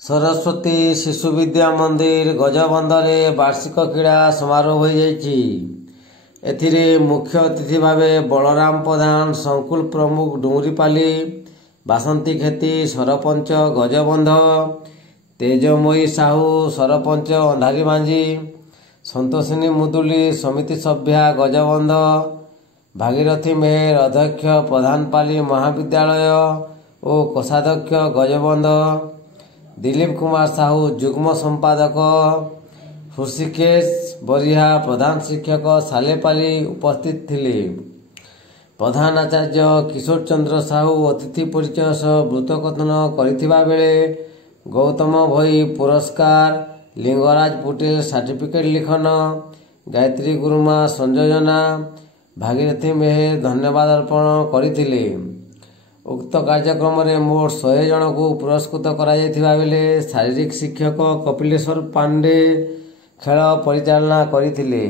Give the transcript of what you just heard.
सरस्वती शिशु विद्या मंदिर गजबंधरे वार्षिक क्रीड़ा समारोह हो जाइछि। एथिरे मुख्य अतिथि भावे बलराम प्रधान, संकुल प्रमुख डुंगरीपाली, बासंती खेती सरपंच गजबंध, तेजमयी साहू सरपंच अंधारी मांझी, संतोषिनी मुदुली समिति सभ्या गजबंध, भागीरथी मेहर अध्यक्ष प्रधानपाली महाविद्यालय और कोषाध्यक्ष गजबंध, दिलीप कुमार साहू जुग्म संपादक, हृषिकेश बरिहा प्रधान शिक्षक सालेपाली उपस्थित थिले। प्रधान आचार्य किशोर चंद्र साहू अतिथि परिचय सह वृत्तकथन करिथिबा बेले गौतम भई पुरस्कार, लिंगराज पटेल सर्टिफिकेट लिखन, गायत्री गुरुमा संयोजना, भागीरथी मेहर धन्यवाद अर्पण करथिले। उक्त कार्यक्रम में मोट 100 जन को पुरस्कृत करा जायथिबा बेले शारीरिक शिक्षक कपिलेश्वर पांडे खेल परिचालना करथिले।